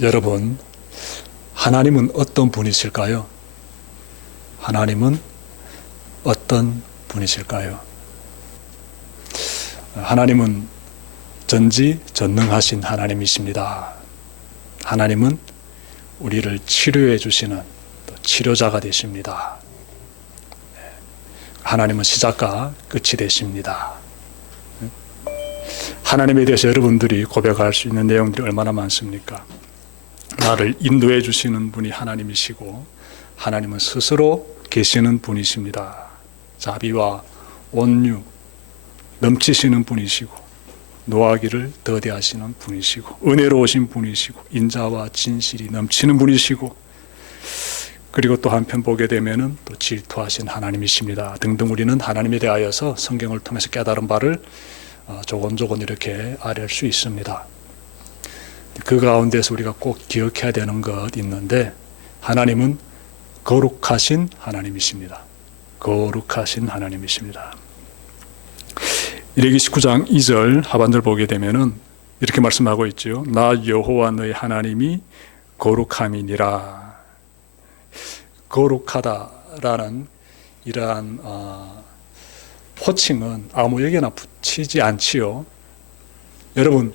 여러분, 하나님은 어떤 분이실까요? 하나님은 어떤 분이실까요? 하나님은 전지전능하신 하나님이십니다. 하나님은 우리를 치료해 주시는 치료자가 되십니다. 하나님은 시작과 끝이 되십니다. 하나님에 대해서 여러분들이 고백할 수 있는 내용들이 얼마나 많습니까? 나를 인도해 주시는 분이 하나님이시고 하나님은 스스로 계시는 분이십니다. 자비와 온유 넘치시는 분이시고 노하기를 더디하시는 분이시고 은혜로우신 분이시고 인자와 진실이 넘치는 분이시고 그리고 또 한편 보게 되면은 또 질투하신 하나님이십니다. 등등 우리는 하나님에 대하여서 성경을 통해서 깨달은 바를 조곤조곤 이렇게 알 수 있습니다. 그 가운데서 우리가 꼭 기억해야 되는 것 있는데 하나님은 거룩하신 하나님이십니다. 거룩하신 하나님이십니다. 레위기 19장 2절 하반절 보게 되면은 이렇게 말씀하고 있죠. 나 여호와 너희 하나님이 거룩함이니라. 거룩하다라는 이러한 호칭은 아무에게나 붙이지 않지요. 여러분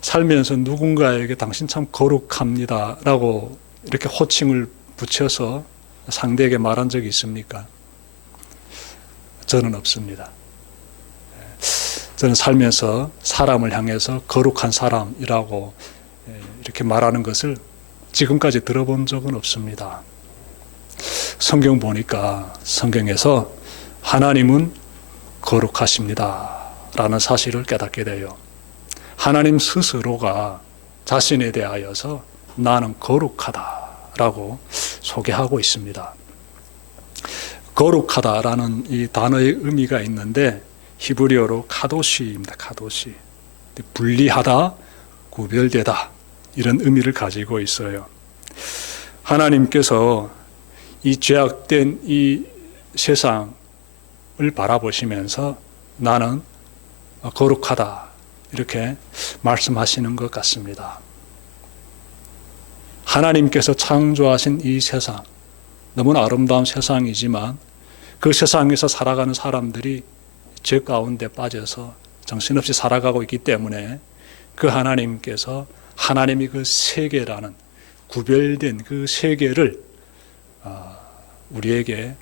살면서 누군가에게 당신 참 거룩합니다 라고 이렇게 호칭을 붙여서 상대에게 말한 적이 있습니까? 저는 없습니다. 저는 살면서 사람을 향해서 거룩한 사람이라고 이렇게 말하는 것을 지금까지 들어본 적은 없습니다. 성경 보니까 성경에서 하나님은 거룩하십니다 라는 사실을 깨닫게 돼요. 하나님 스스로가 자신에 대하여서 나는 거룩하다라고 소개하고 있습니다. 거룩하다라는 이 단어의 의미가 있는데 히브리어로 카도시입니다. 카도시. 분리하다, 구별되다 이런 의미를 가지고 있어요. 하나님께서 이 죄악된 이 세상을 바라보시면서 나는 거룩하다 이렇게 말씀하시는 것 같습니다. 하나님께서 창조하신 이 세상, 너무나 아름다운 세상이지만 그 세상에서 살아가는 사람들이 죄 가운데 빠져서 정신없이 살아가고 있기 때문에 그 하나님께서 하나님이 그 세계라는 구별된 그 세계를 우리에게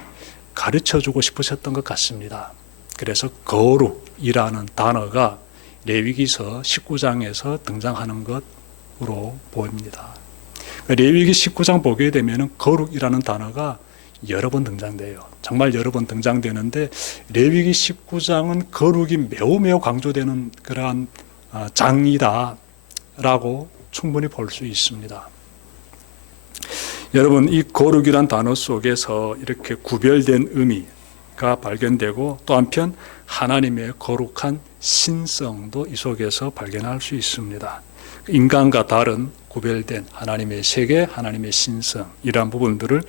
가르쳐주고 싶으셨던 것 같습니다. 그래서 거룩이라는 단어가 레위기서 19장에서 등장하는 것으로 보입니다. 레위기 19장 보게 되면 거룩이라는 단어가 여러 번 등장돼요. 정말 여러 번 등장되는데 레위기 19장은 거룩이 매우 강조되는 그러한 장이다라고 충분히 볼 수 있습니다. 여러분 이 거룩이란 단어 속에서 이렇게 구별된 의미가 발견되고 또 한편 하나님의 거룩한 신성도 이 속에서 발견할 수 있습니다. 인간과 다른 구별된 하나님의 세계, 하나님의 신성 이러한 부분들을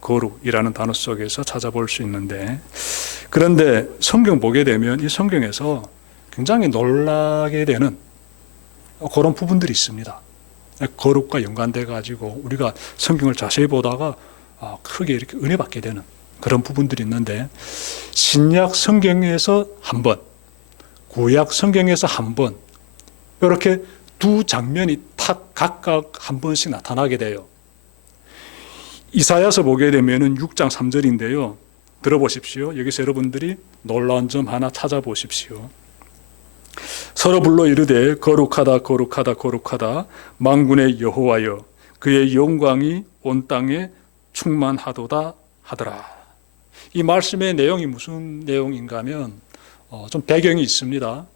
거룩이라는 단어 속에서 찾아볼 수 있는데 그런데 성경 보게 되면 이 성경에서 굉장히 놀라게 되는 그런 부분들이 있습니다. 거룩과 연관돼 가지고 우리가 성경을 자세히 보다가 크게 이렇게 은혜 받게 되는 그런 부분들이 있는데 신약 성경에서 한 번, 구약 성경에서 한 번 이렇게 두 장면이 탁 각각 한 번씩 나타나게 돼요. 이사야서 보게 되면은 6장 3절인데요. 들어보십시오. 여기서 여러분들이 놀라운 점 하나 찾아보십시오. 서로 불러 이르되 거룩하다 거룩하다 거룩하다 만군의 여호와여 그의 영광이 온 땅에 충만하도다 하더라. 이 말씀의 내용이 무슨 내용인가 하면 좀 배경이 있습니다.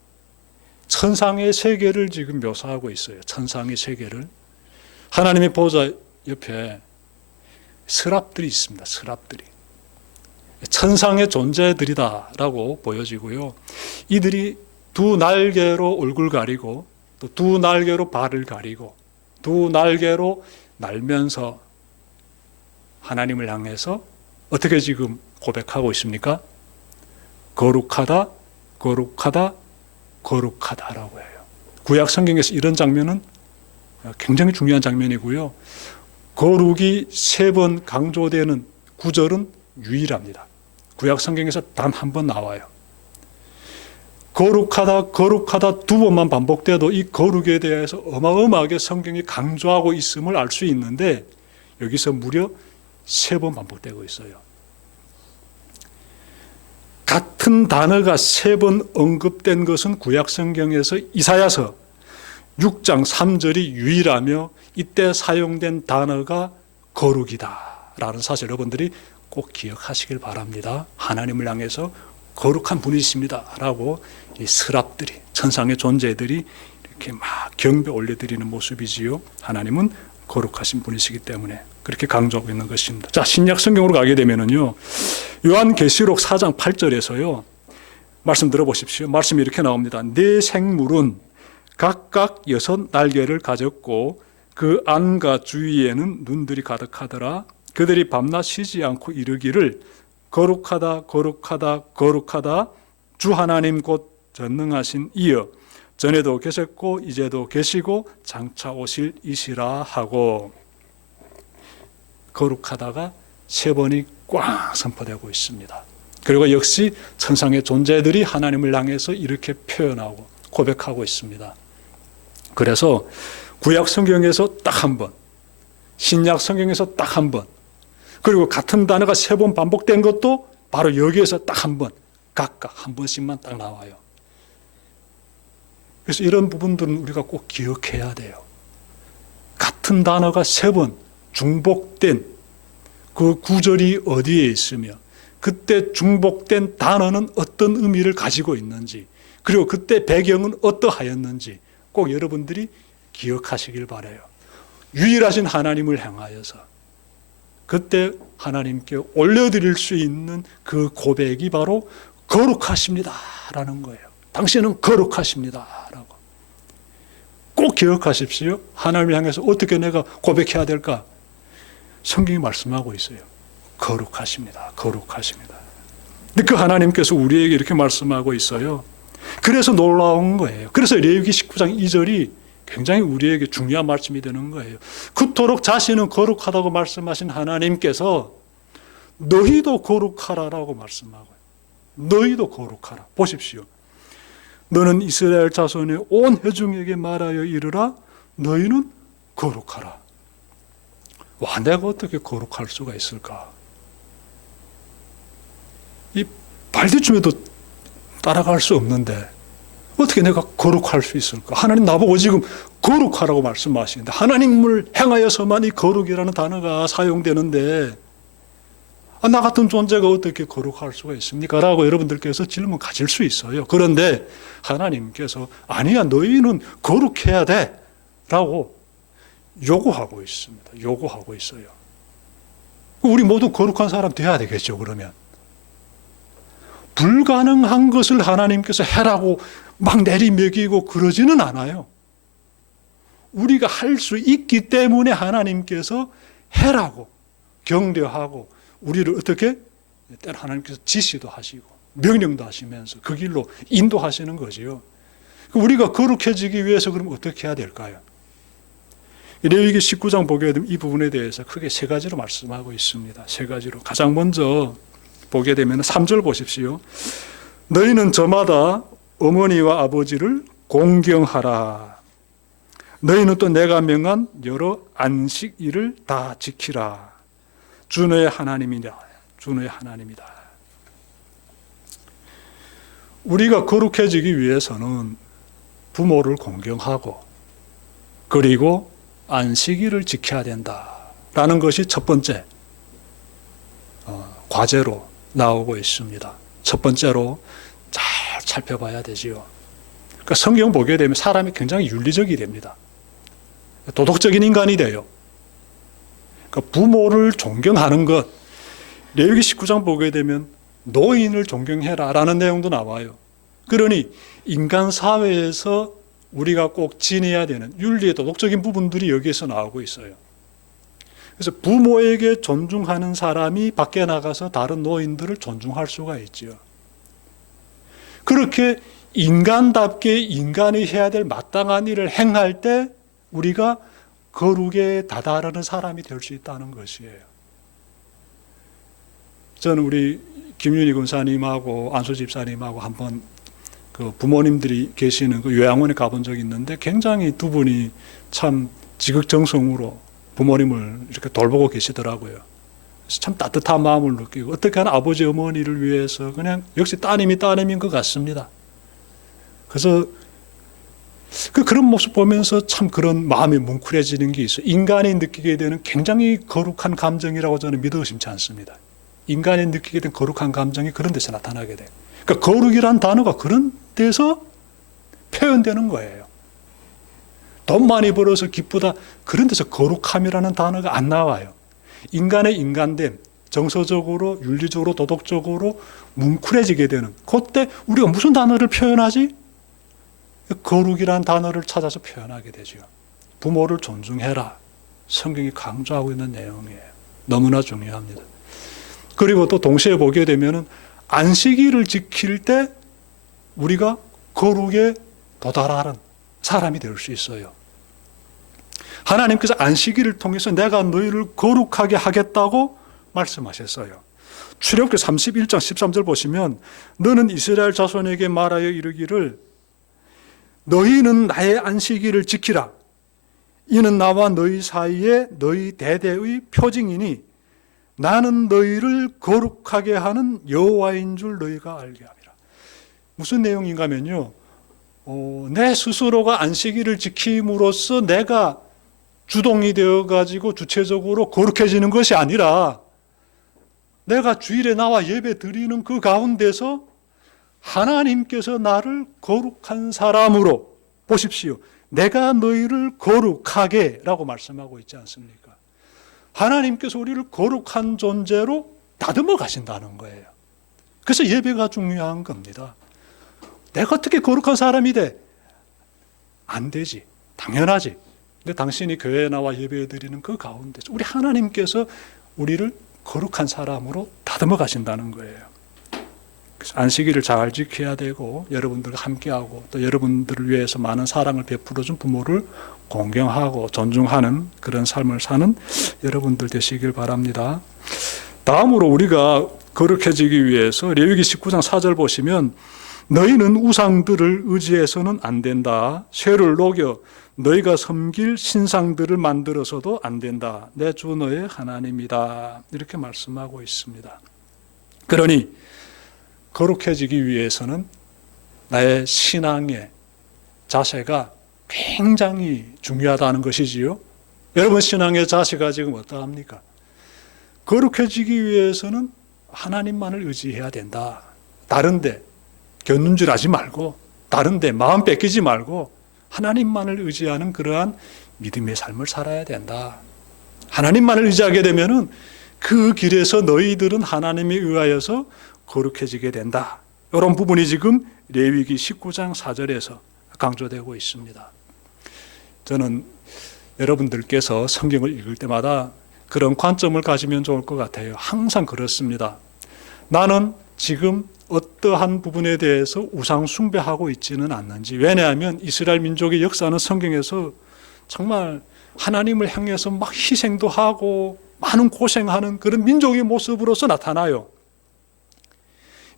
천상의 세계를 지금 묘사하고 있어요. 천상의 세계를. 하나님의 보좌 옆에 서랍들이 있습니다. 서랍들이. 천상의 존재들이다라고 보여지고요. 이들이 두 날개로 얼굴 가리고 또 두 날개로 발을 가리고 두 날개로 날면서 하나님을 향해서 어떻게 지금 고백하고 있습니까? 거룩하다, 거룩하다, 거룩하다라고 해요. 구약 성경에서 이런 장면은 굉장히 중요한 장면이고요. 거룩이 3번 강조되는 구절은 유일합니다. 구약 성경에서 단 한 번 나와요. 거룩하다, 거룩하다 2번만 반복돼도 이 거룩에 대해서 어마어마하게 성경이 강조하고 있음을 알 수 있는데 여기서 무려 3번 반복되고 있어요. 같은 단어가 3번 언급된 것은 구약 성경에서 이사야서 6장 3절이 유일하며 이때 사용된 단어가 거룩이다 라는 사실 여러분들이 꼭 기억하시길 바랍니다. 하나님을 향해서 거룩한 분이십니다 라고 이 스랍들이, 천상의 존재들이 이렇게 막 경배 올려드리는 모습이지요. 하나님은 거룩하신 분이시기 때문에 그렇게 강조하고 있는 것입니다. 자, 신약 성경으로 가게 되면은요, 요한계시록 4장 8절에서요, 말씀 들어보십시오. 말씀이 이렇게 나옵니다. 네 생물은 각각 6 날개를 가졌고 그 안과 주위에는 눈들이 가득하더라. 그들이 밤낮 쉬지 않고 이르기를 거룩하다, 거룩하다, 거룩하다. 주 하나님 곧 전능하신 이여 전에도 계셨고 이제도 계시고 장차 오실 이시라 하고, 거룩하다가 3번이 꽉 선포되고 있습니다. 그리고 역시 천상의 존재들이 하나님을 향해서 이렇게 표현하고 고백하고 있습니다. 그래서 구약 성경에서 딱 한 번, 신약 성경에서 딱 한 번, 그리고 같은 단어가 3번 반복된 것도 바로 여기에서 딱 한 번, 각각 한 번씩만 딱 나와요. 그래서 이런 부분들은 우리가 꼭 기억해야 돼요. 같은 단어가 3번 중복된 그 구절이 어디에 있으며 그때 중복된 단어는 어떤 의미를 가지고 있는지, 그리고 그때 배경은 어떠하였는지 꼭 여러분들이 기억하시길 바라요. 유일하신 하나님을 향하여서 그때 하나님께 올려드릴 수 있는 그 고백이 바로 거룩하십니다 라는 거예요. 당신은 거룩하십니다 라고. 꼭 기억하십시오. 하나님을 향해서 어떻게 내가 고백해야 될까? 성경이 말씀하고 있어요. 거룩하십니다. 거룩하십니다. 근데 그 하나님께서 우리에게 이렇게 말씀하고 있어요. 그래서 놀라운 거예요. 그래서 레위기 19장 2절이 굉장히 우리에게 중요한 말씀이 되는 거예요. 그토록 자신은 거룩하다고 말씀하신 하나님께서 너희도 거룩하라라고 말씀하고요. 너희도 거룩하라. 보십시오. 너는 이스라엘 자손의 온 회중에게 말하여 이르라. 너희는 거룩하라. 와, 내가 어떻게 거룩할 수가 있을까? 이 발디춤에도 따라갈 수 없는데 어떻게 내가 거룩할 수 있을까? 하나님 나보고 지금 거룩하라고 말씀하시는데 하나님을 향하여서만 이 거룩이라는 단어가 사용되는데 나 같은 존재가 어떻게 거룩할 수가 있습니까? 라고 여러분들께서 질문 가질 수 있어요. 그런데 하나님께서 아니야, 너희는 거룩해야 돼 라고 요구하고 있습니다. 요구하고 있어요. 우리 모두 거룩한 사람 돼야 되겠죠. 그러면 불가능한 것을 하나님께서 해라고 막 내리매기고 그러지는 않아요. 우리가 할 수 있기 때문에 하나님께서 해라고 격려하고 우리를 어떻게 때로 하나님께서 지시도 하시고 명령도 하시면서 그 길로 인도하시는 거지요. 우리가 거룩해지기 위해서 그럼 어떻게 해야 될까요? 레위기 19장 보게 되면 이 부분에 대해서 크게 3가지로 말씀하고 있습니다. 3가지로. 가장 먼저 보게 되면 3절 보십시오. 너희는 저마다 어머니와 아버지를 공경하라. 너희는 또 내가 명한 여러 안식일을 다 지키라. 주 너의 하나님이다. 주 너의 하나님이다. 우리가 거룩해지기 위해서는 부모를 공경하고 그리고 안식일을 지켜야 된다라는 것이 첫 번째 과제로 나오고 있습니다. 첫 번째로 잘 살펴봐야 되지요. 그러니까 성경 보게 되면 사람이 굉장히 윤리적이 됩니다. 도덕적인 인간이 돼요. 그러니까 부모를 존경하는 것, 레위기 19장 보게 되면 노인을 존경해라 라는 내용도 나와요. 그러니 인간 사회에서 우리가 꼭 지내야 되는 윤리의 도덕적인 부분들이 여기에서 나오고 있어요. 그래서 부모에게 존중하는 사람이 밖에 나가서 다른 노인들을 존중할 수가 있죠. 그렇게 인간답게 인간이 해야 될 마땅한 일을 행할 때 우리가 거룩에 다다르는 사람이 될 수 있다는 것이에요. 저는 우리 김윤희 군사님하고 안수 집사님하고 한번 그 부모님들이 계시는 그 요양원에 가본 적이 있는데 굉장히 두 분이 참 지극정성으로 부모님을 이렇게 돌보고 계시더라고요. 그래서 참 따뜻한 마음을 느끼고 어떻게 하나 아버지 어머니를 위해서 그냥 역시 따님이 따님인 것 같습니다. 그래서 그런 모습 보면서 참 그런 마음이 뭉클해지는 게 있어요. 인간이 느끼게 되는 굉장히 거룩한 감정이라고 저는 믿어 의심치 않습니다. 인간이 느끼게 된 거룩한 감정이 그런 데서 나타나게 돼요. 그러니까 거룩이란 단어가 그런 데서 표현되는 거예요. 돈 많이 벌어서 기쁘다, 그런 데서 거룩함이라는 단어가 안 나와요. 인간의 인간됨, 정서적으로, 윤리적으로, 도덕적으로 뭉클해지게 되는, 그때 우리가 무슨 단어를 표현하지? 거룩이란 단어를 찾아서 표현하게 되죠. 부모를 존중해라. 성경이 강조하고 있는 내용이에요. 너무나 중요합니다. 그리고 또 동시에 보게 되면은 안식일을 지킬 때 우리가 거룩에 도달하는 사람이 될 수 있어요. 하나님께서 안식일을 통해서 내가 너희를 거룩하게 하겠다고 말씀하셨어요. 출애굽기 31장 13절 보시면 너는 이스라엘 자손에게 말하여 이르기를 너희는 나의 안식일을 지키라. 이는 나와 너희 사이에 너희 대대의 표징이니 나는 너희를 거룩하게 하는 여호와인 줄 너희가 알게 함이라. 무슨 내용인가 하면요, 내 스스로가 안식일을 지킴으로써 내가 주동이 되어가지고 주체적으로 거룩해지는 것이 아니라 내가 주일에 나와 예배 드리는 그 가운데서 하나님께서 나를 거룩한 사람으로 보십시오. 내가 너희를 거룩하게 라고 말씀하고 있지 않습니까? 하나님께서 우리를 거룩한 존재로 다듬어 가신다는 거예요. 그래서 예배가 중요한 겁니다. 내가 어떻게 거룩한 사람이 돼? 안 되지. 당연하지. 근데 당신이 교회에 나와 예배 드리는 그 가운데서 우리 하나님께서 우리를 거룩한 사람으로 다듬어 가신다는 거예요. 그래서 안식일을 잘 지켜야 되고 여러분들과 함께하고 또 여러분들을 위해서 많은 사랑을 베풀어준 부모를 공경하고 존중하는 그런 삶을 사는 여러분들 되시길 바랍니다. 다음으로 우리가 거룩해지기 위해서 레위기 19장 4절 보시면 너희는 우상들을 의지해서는 안 된다. 쇠를 녹여 너희가 섬길 신상들을 만들어서도 안 된다. 내 주 너의 하나님이다. 이렇게 말씀하고 있습니다. 그러니 거룩해지기 위해서는 나의 신앙의 자세가 굉장히 중요하다는 것이지요. 여러분 신앙의 자세가 지금 어떠합니까? 거룩해지기 위해서는 하나님만을 의지해야 된다. 다른데 견눈질하지 말고 다른데 마음 뺏기지 말고 하나님만을 의지하는 그러한 믿음의 삶을 살아야 된다. 하나님만을 의지하게 되면은 그 길에서 너희들은 하나님에 의하여서 거룩해지게 된다. 이런 부분이 지금 레위기 19장 4절에서 강조되고 있습니다. 저는 여러분들께서 성경을 읽을 때마다 그런 관점을 가지면 좋을 것 같아요. 항상 그렇습니다. 나는 지금 어떠한 부분에 대해서 우상 숭배하고 있지는 않는지. 왜냐하면 이스라엘 민족의 역사는 성경에서 정말 하나님을 향해서 막 희생도 하고 많은 고생하는 그런 민족의 모습으로서 나타나요.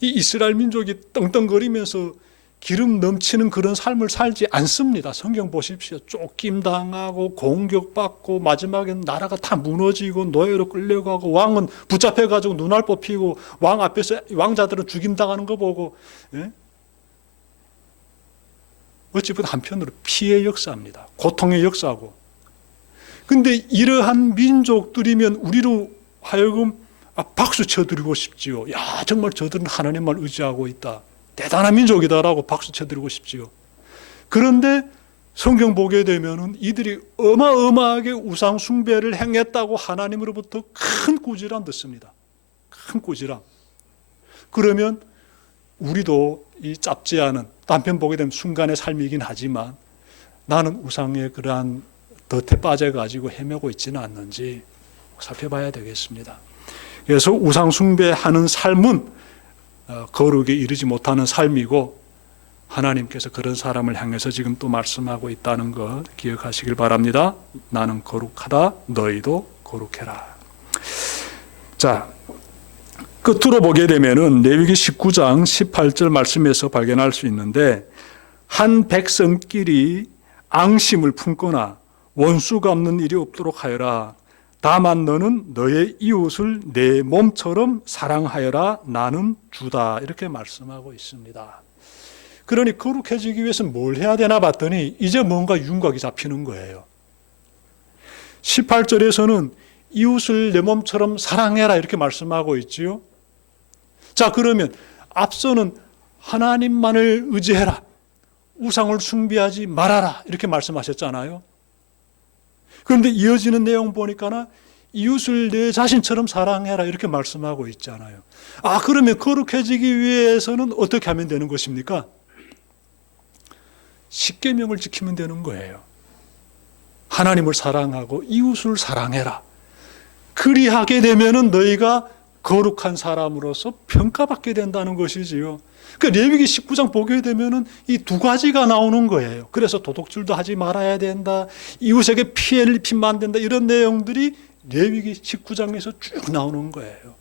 이 이스라엘 민족이 떵떵거리면서 기름 넘치는 그런 삶을 살지 않습니다. 성경 보십시오. 쫓김당하고 공격받고 마지막에는 나라가 다 무너지고 노예로 끌려가고 왕은 붙잡혀가지고 눈알 뽑히고 왕 앞에서 왕자들은 죽임당하는 거 보고, 예? 어찌 보면 한편으로 피해 역사입니다. 고통의 역사고. 근데 이러한 민족들이면 우리로 하여금 박수 쳐드리고 싶지요. 야, 정말 저들은 하나님만 의지하고 있다. 대단한 민족이다라고 박수 쳐드리고 싶지요. 그런데 성경 보게 되면은 이들이 어마어마하게 우상 숭배를 행했다고 하나님으로부터 큰 꾸지람 듣습니다. 큰 꾸지람. 그러면 우리도 이 짧지 않은 단편 보게 되면 순간의 삶이긴 하지만 나는 우상의 그러한 덫에 빠져가지고 헤매고 있지는 않는지 살펴봐야 되겠습니다. 그래서 우상 숭배하는 삶은 거룩에 이르지 못하는 삶이고 하나님께서 그런 사람을 향해서 지금 또 말씀하고 있다는 것 기억하시길 바랍니다. 나는 거룩하다, 너희도 거룩해라. 자, 끝으로 보게 되면은 레위기 19장 18절 말씀에서 발견할 수 있는데, 한 백성끼리 앙심을 품거나 원수 갚는 일이 없도록 하여라. 다만 너는 너의 이웃을 내 몸처럼 사랑하여라. 나는 주다. 이렇게 말씀하고 있습니다. 그러니 거룩해지기 위해서는 뭘 해야 되나 봤더니 이제 뭔가 윤곽이 잡히는 거예요. 18절에서는 이웃을 내 몸처럼 사랑해라 이렇게 말씀하고 있지요. 자, 그러면 앞서는 하나님만을 의지해라, 우상을 숭배하지 말아라 이렇게 말씀하셨잖아요. 그런데 이어지는 내용 보니까 이웃을 내 자신처럼 사랑해라 이렇게 말씀하고 있잖아요. 아, 그러면 거룩해지기 위해서는 어떻게 하면 되는 것입니까? 십계명을 지키면 되는 거예요. 하나님을 사랑하고 이웃을 사랑해라. 그리하게 되면은 너희가 거룩한 사람으로서 평가받게 된다는 것이지요. 그러니까 레위기 19장 보게 되면은 이 두 가지가 나오는 거예요. 그래서 도둑질도 하지 말아야 된다, 이웃에게 피해를 입히면 안 된다, 이런 내용들이 레위기 19장에서 쭉 나오는 거예요.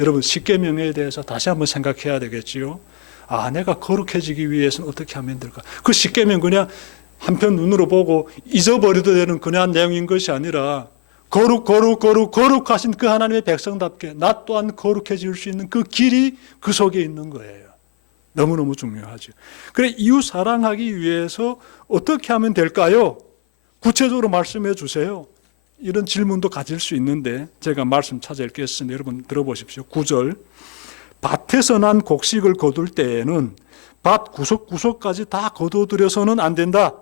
여러분, 십계명에 대해서 다시 한번 생각해야 되겠지요. 아, 내가 거룩해지기 위해서는 어떻게 하면 될까? 그 십계명 그냥 한편 눈으로 보고 잊어버려도 되는 그냥 내용인 것이 아니라 거룩하신 그 하나님의 백성답게 나 또한 거룩해질 수 있는 그 길이 그 속에 있는 거예요. 너무너무 중요하죠. 그래, 이웃 사랑하기 위해서 어떻게 하면 될까요? 구체적으로 말씀해 주세요. 이런 질문도 가질 수 있는데 제가 말씀 찾아 읽겠습니다. 여러분 들어보십시오. 9절. 밭에서 난 곡식을 거둘 때에는 밭 구석구석까지 다 거둬들여서는 안 된다.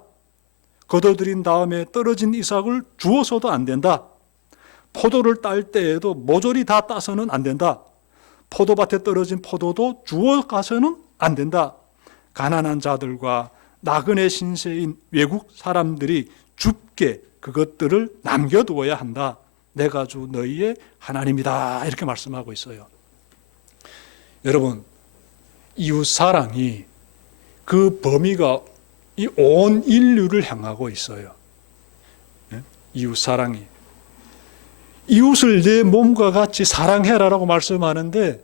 거둬들인 다음에 떨어진 이삭을 주워서도 안 된다. 포도를 딸 때에도 모조리 다 따서는 안 된다. 포도밭에 떨어진 포도도 주워 가서는 안 된다. 가난한 자들과 나그네 신세인 외국 사람들이 줍게 그것들을 남겨두어야 한다. 내가 주 너희의 하나님이다. 이렇게 말씀하고 있어요. 여러분, 이웃 사랑이 그 범위가 이 온 인류를 향하고 있어요. 이웃 사랑이. 이웃을 내 몸과 같이 사랑해라라고 말씀하는데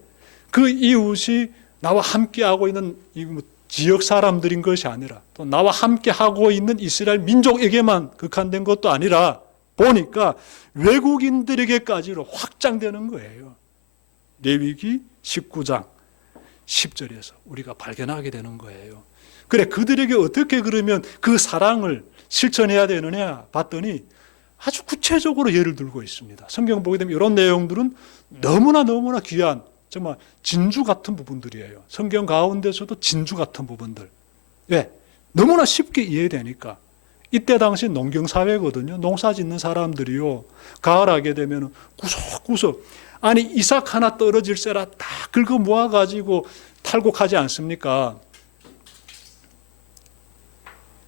그 이웃이 나와 함께하고 있는 지역 사람들인 것이 아니라 또 나와 함께하고 있는 이스라엘 민족에게만 국한된 것도 아니라 보니까 외국인들에게까지로 확장되는 거예요. 레위기 19장 10절에서 우리가 발견하게 되는 거예요. 그래, 그들에게 어떻게 그러면 그 사랑을 실천해야 되느냐 봤더니 아주 구체적으로 예를 들고 있습니다. 성경 보게 되면 이런 내용들은 너무나 귀한 정말 진주 같은 부분들이에요. 성경 가운데서도 진주 같은 부분들. 왜? 너무나 쉽게 이해되니까. 이때 당시 농경사회거든요. 농사 짓는 사람들이요, 가을하게 되면 구석구석, 아니 이삭 하나 떨어질세라 다 긁어 모아가지고 탈곡하지 않습니까?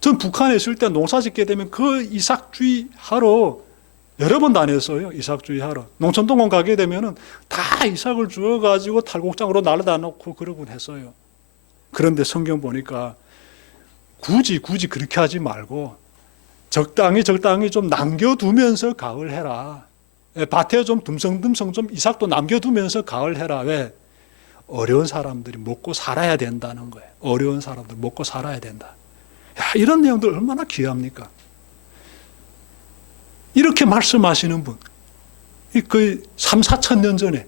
전 북한에 있을 때 농사 짓게 되면 그 이삭주의 하러 여러 번 다녔어요. 이삭주의 하러. 농촌동원 가게 되면은 다 이삭을 주워가지고 탈곡장으로 날라다 놓고 그러곤 했어요. 그런데 성경 보니까 굳이 그렇게 하지 말고 적당히 좀 남겨두면서 가을 해라. 밭에 좀 듬성듬성 좀 이삭도 남겨두면서 가을 해라. 왜? 어려운 사람들이 먹고 살아야 된다는 거예요. 어려운 사람들 먹고 살아야 된다. 야, 이런 내용들 얼마나 귀합니까? 이렇게 말씀하시는 분, 거의 3, 4천 년 전에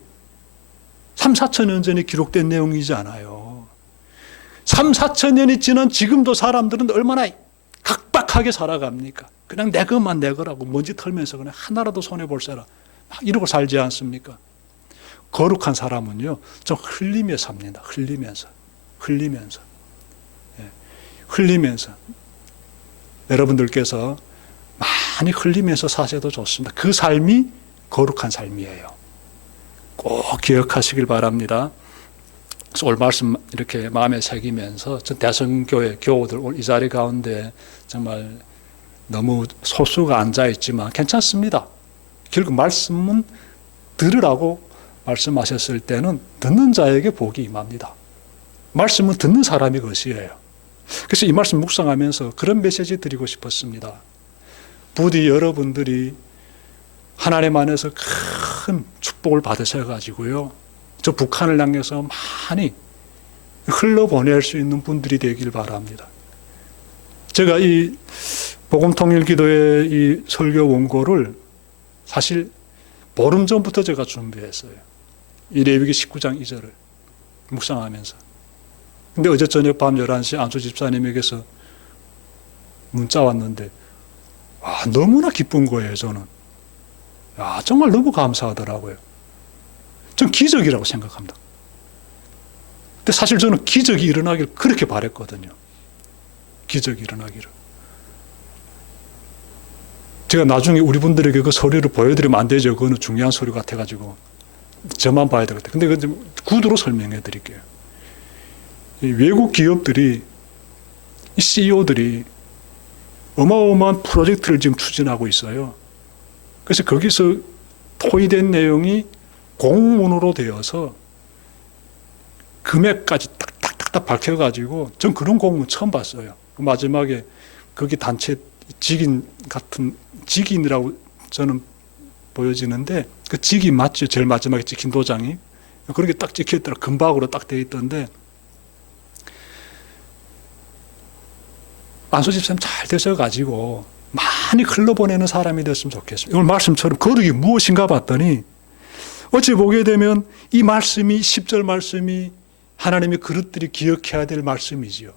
3, 4천 년 전에 기록된 내용이지 않아요. 3, 4천 년이 지난 지금도 사람들은 얼마나 각박하게 살아갑니까? 그냥 내 것만 내 거라고 먼지 털면서 그냥 하나라도 손해볼세라 막 이러고 살지 않습니까? 거룩한 사람은요, 좀 흘리며 삽니다. 흘리면서 여러분들께서 많이 흘리면서 사셔도 좋습니다. 그 삶이 거룩한 삶이에요. 꼭 기억하시길 바랍니다. 그래서 오늘 말씀 이렇게 마음에 새기면서 전 대성교회 교우들 오늘 이 자리 가운데 정말 너무 소수가 앉아있지만 괜찮습니다. 결국 말씀은 들으라고 말씀하셨을 때는 듣는 자에게 복이 임합니다. 말씀은 듣는 사람이 것이에요. 그래서 이 말씀 묵상하면서 그런 메시지 드리고 싶었습니다. 부디 여러분들이 하나님 안에서 큰 축복을 받으셔가지고요, 저 북한을 향해서 많이 흘러보낼 수 있는 분들이 되길 바랍니다. 제가 이 복음통일기도의 이 설교 원고를 사실 보름 전부터 제가 준비했어요. 이 레위기 19장 2절을 묵상하면서. 근데 어제 저녁 밤 11시 안수 집사님에게서 문자 왔는데, 너무나 기쁜 거예요, 저는. 정말 너무 감사하더라고요. 전 기적이라고 생각합니다. 근데 사실 저는 기적이 일어나기를 그렇게 바랬거든요. 기적이 일어나기를. 제가 나중에 우리 분들에게 그 서류를 보여드리면 안 되죠. 그거는 중요한 서류 같아가지고 저만 봐야 되거든요. 근데 그 구두로 설명해 드릴게요. 이 외국 기업들이, 이 CEO들이 어마어마한 프로젝트를 지금 추진하고 있어요. 그래서 거기서 토의된 내용이 공문으로 되어서 금액까지 딱딱딱 밝혀가지고, 전 그런 공문 처음 봤어요. 마지막에 거기 단체 직인이라고 저는 보여지는데, 그 직인 맞죠? 제일 마지막에 찍힌 도장이. 그런 게 딱 찍혀있더라. 금박으로 딱 되어 있던데, 안수 집사님 잘 되셔가지고 많이 흘러보내는 사람이 됐으면 좋겠습니다. 오늘 말씀처럼 거룩이 무엇인가 봤더니, 어찌 보게 되면 이 말씀이, 10절 말씀이 하나님의 그릇들이 기억해야 될 말씀이지요.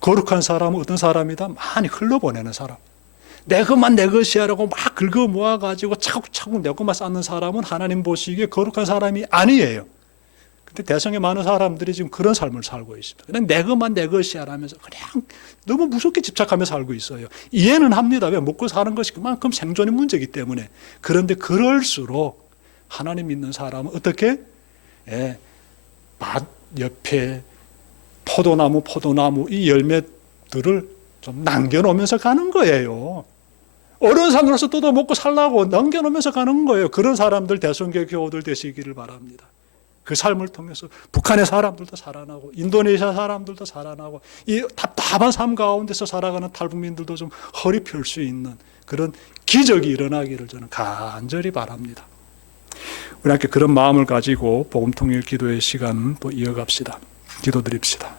거룩한 사람은 어떤 사람이다? 많이 흘러보내는 사람. 내 것만 내 것이야라고 막 긁어 모아가지고 차곡차곡 내 것만 쌓는 사람은 하나님 보시기에 거룩한 사람이 아니에요. 근데 대성의 많은 사람들이 지금 그런 삶을 살고 있습니다. 그냥 내 것만 내 것이야라면서 그냥 너무 무섭게 집착하며 살고 있어요. 이해는 합니다. 왜? 먹고 사는 것이 그만큼 생존의 문제이기 때문에. 그런데 그럴수록 하나님 믿는 사람은 어떻게? 밭 옆에 포도나무 이 열매들을 좀 남겨놓으면서 가는 거예요. 어려운 상황에서 뜯어 먹고 살라고 남겨놓으면서 가는 거예요. 그런 사람들, 대성교 교우들 되시기를 바랍니다. 그 삶을 통해서 북한의 사람들도 살아나고, 인도네시아 사람들도 살아나고, 이 답답한 삶 가운데서 살아가는 탈북민들도 좀 허리 펼 수 있는 그런 기적이 일어나기를 저는 간절히 바랍니다. 우리 함께 그런 마음을 가지고 복음통일 기도의 시간 또 이어갑시다. 기도드립시다.